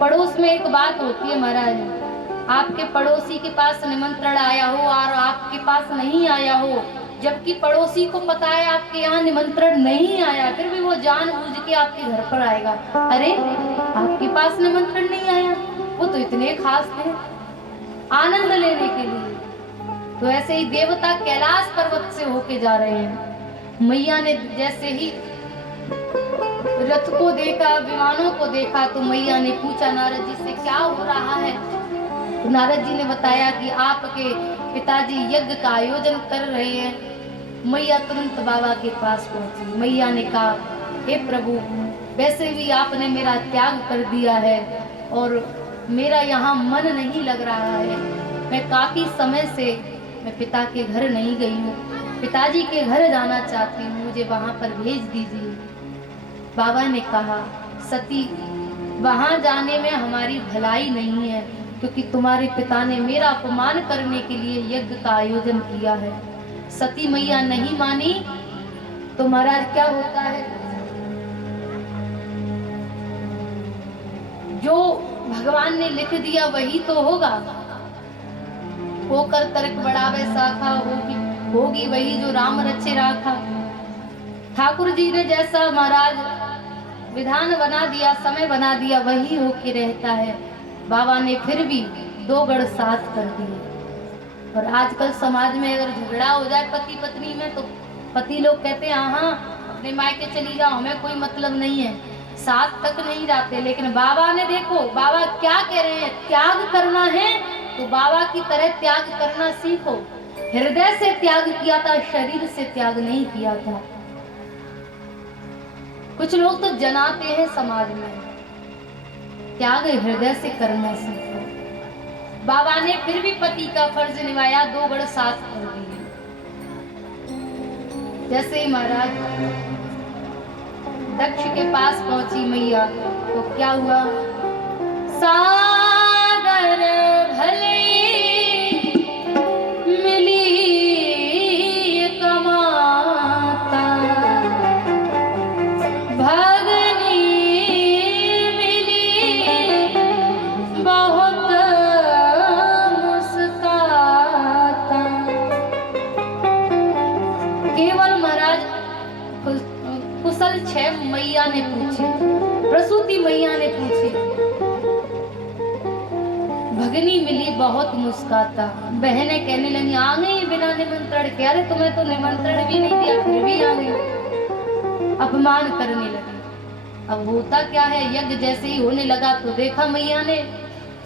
पड़ोस में एक बात होती है महाराज, आपके पड़ोसी के पास निमंत्रण आया हो और आपके पास नहीं आया हो, जबकि पड़ोसी को पता है आपके यहाँ निमंत्रण नहीं आया, फिर भी वो जानबूझ के आपके घर पर आएगा। अरे आपके पास निमंत्रण नहीं आया, वो तो इतने खास थे आनंद लेने के लिए। तो ऐसे ही देवता कैलाश पर्वत से होके जा रहे हैं। मैया ने जैसे ही रथ को देखा, विमानों को देखा, तो मैया ने पूछा नारद जी से क्या हो रहा है। तो नारद जी ने बताया कि आपके पिताजी यज्ञ का आयोजन कर रहे हैं। मैया तुरंत बाबा के पास पहुंची। मैया ने कहा, हे प्रभु, वैसे भी आपने मेरा त्याग कर दिया है और मेरा यहाँ मन नहीं लग रहा है। मैं काफी समय से मैं पिता के घर नहीं गई हूँ, पिताजी के घर जाना चाहती हूँ, मुझे वहाँ पर भेज दीजिए। बाबा ने कहा, सती, वहाँ जाने में हमारी भलाई नहीं है, क्योंकि तुम्हारे पिता ने मेरा अपमान करने के लिए यज्ञ का आयोजन किया है। सती मैया नहीं मानी तो महाराज क्या होता है, जो भगवान ने लिख दिया वही तो होगा। होकर तर्क बढ़ावे शाखा, होगी वही जो राम रचे राखा। ठाकुर जी ने जैसा महाराज विधान बना दिया, समय बना दिया, वही होके रहता है। बाबा ने फिर भी 2 गढ़ साथ कर दिए। और आजकल समाज में अगर झगड़ा हो जाए पति पत्नी में, तो पति लोग कहते हैं हाँ अपने मायके चली जाओ, हमें कोई मतलब नहीं है, साथ तक नहीं जाते। लेकिन बाबा ने देखो, बाबा क्या कह रहे हैं, त्याग करना है तो बाबा की तरह त्याग करना सीखो। हृदय से त्याग किया था, शरीर से त्याग नहीं किया था। कुछ लोग तो जनाते हैं समाज में, त्याग हृदय से करना सीखो। बाबा ने फिर भी पति का फर्ज निभाया, 2 गढ़ साथ कर दिए। जैसे ही महाराज दक्ष के पास पहुंची मैया, तो क्या हुआ, सागर भले मिली कमाता, भगनी मिली बहुत मुस्काता। केवल महाराज कुशल 6 मैया ने पूछे, प्रसूति मैया ने पूछे, भगनी मिली बहुत मुस्काता। बहनें कहने लगी, आ गई बिना निमंत्रण के, अरे तुम्हें तो निमंत्रण भी नहीं दिया फिर भी आ गई, अपमान करने लगी। अब होता क्या है, यज्ञ जैसे ही होने लगा तो देखा मैया ने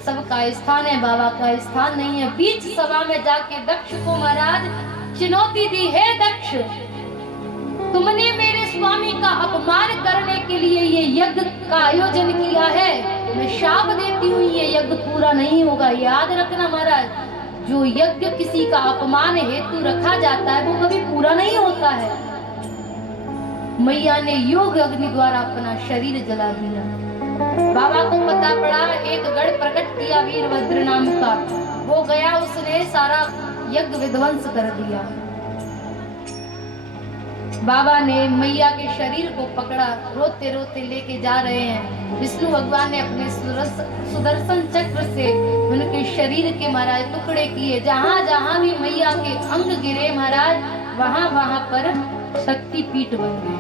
सबका स्थान है, बाबा का स्थान नहीं है। बीच सभा में जाके दक्ष को महाराज चुनौती दी, है दक्ष, तुमने मेरे स्वामी का अपमान करने के लिए ये यज्ञ का आयोजन किया है, मैं शाप देती हूँ ये यज्ञ पूरा नहीं होगा। याद रखना महाराज, जो यज्ञ किसी का अपमान हेतु रखा जाता है वो कभी पूरा नहीं होता है। मैया ने योग अग्नि द्वारा अपना शरीर जला दिया। बाबा को पता पड़ा, एक गढ़ प्रकट किया वीरभद्र नाम का, वो गया, उसने सारा यज्ञ विध्वंस कर दिया। बाबा ने मैया के शरीर को पकड़ा, रोते रोते लेके जा रहे हैं। विष्णु भगवान ने अपने सुदर्शन चक्र से उनके शरीर के महाराज टुकड़े किए। जहां जहां भी मैया के अंग गिरे महाराज, वहां वहां पर शक्ति पीठ बन गए।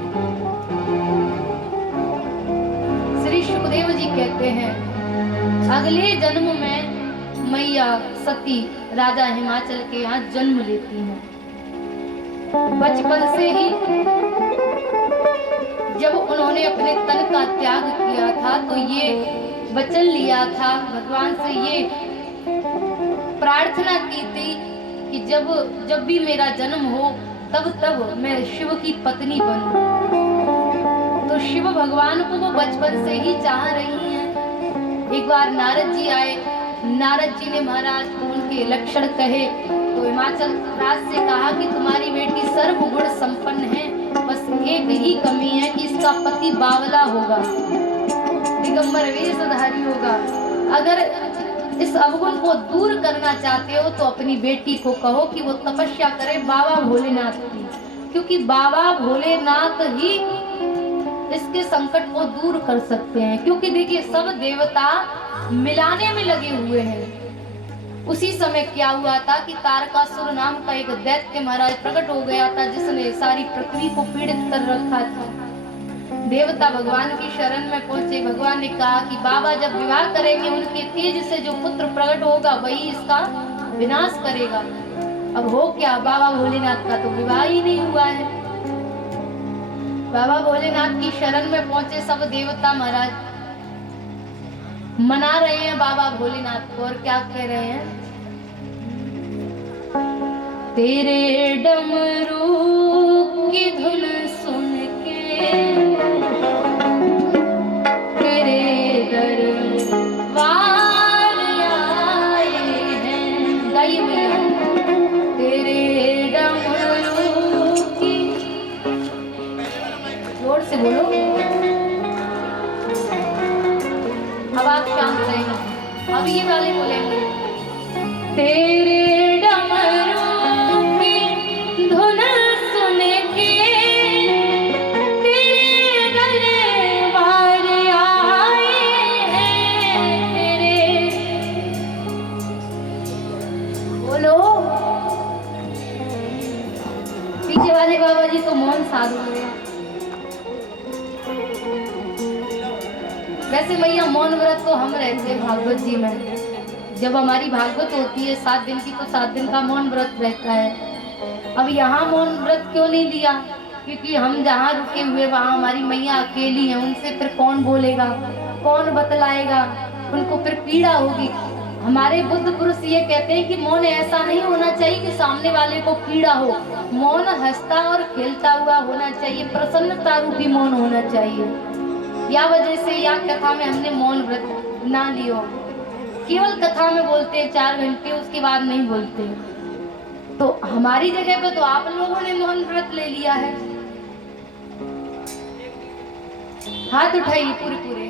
श्री सुखदेव जी कहते हैं, अगले जन्म में मैया सती राजा हिमाचल के यहाँ जन्म लेती हैं। बचपन से ही जब उन्होंने अपने तन का त्याग किया था तो ये वचन लिया था, भगवान से ये प्रार्थना की थी कि जब भी मेरा जन्म हो तब मैं शिव की पत्नी बनूं। तो शिव भगवान को वो बचपन से ही चाह रही हैं। एक बार नारद जी आए, नारद जी ने महाराज उनके लक्षण कहे तो हिमाचल राज से कहा कि तुम्हारी बेटी सर्वगुण संपन्न है, बस एक ही कमी है कि इसका पति बावला होगा, दिगंबर वेशधारी होगा। अगर इस अवगुण को दूर करना चाहते हो तो अपनी बेटी को कहो कि वो तपस्या करे बाबा भोलेनाथ की, क्योंकि बाबा भोलेनाथ ही इसके संकट को दूर कर सकते हैं। क्योंकि देखिए सब देवता मिलाने में लगे हुए हैं। उसी समय क्या हुआ था कि तारकासुर नाम का एक दैत्य महाराज प्रकट हो गया था, जिसने सारी पृथ्वी को पीड़ित कर रखा था। देवता भगवान की शरण में पहुंचे। भगवान ने कहा कि बाबा जब विवाह करेंगे, उनके तेज से जो पुत्र प्रकट होगा वही इसका विनाश करेगा। अब हो क्या, बाबा भोलेनाथ का तो विवाह ही नहीं हुआ है। बाबा भोलेनाथ की शरण में पहुंचे सब देवता महाराज, मना रहे हैं बाबा भोलेनाथ को, और क्या कह रहे हैं, तेरे डमरू की धुन सुन के तेरे दरबार आए हैं। गाइए भैया, तेरे डमरू की, जोर से बोलो। अब आप शांत रहेंगे, अब ये वाले बोलेंगे, तेरे डमरू की धुन सुन के तेरे दरबार आए हैं, तेरे, बोलो। पीछे वाले बाबा जी तो मौन साध हो गए। वैसे मैया मौन व्रत तो हम रहते हैं भागवत जी में। जब हमारी भागवत होती है 7 दिन की, तो 7 दिन का मौन व्रत रहता है। अब यहाँ मौन व्रत क्यों नहीं लिया? क्योंकि हम जहाँ रुके हुए वहाँ हमारी मैया अकेली है, उनसे फिर कौन बोलेगा, कौन बतलाएगा, उनको फिर पीड़ा होगी। हमारे बुद्ध पुरुष ये कहते हैं कि मौन ऐसा नहीं होना चाहिए कि सामने वाले को पीड़ा हो। मौन हंसता और खेलता हुआ होना चाहिए, प्रसन्नता रूपी मौन होना चाहिए। या वजह से या कथा में हमने मौन व्रत ना लियो, केवल कथा में बोलते हैं 4 घंटे, उसके बाद नहीं बोलते। तो हमारी जगह पे तो आप लोगों ने मौन व्रत ले लिया है। हाथ उठाइए पूरे पूरे,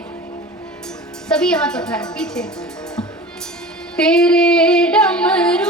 सभी हाथ उठाए पीछे। तेरे डमरू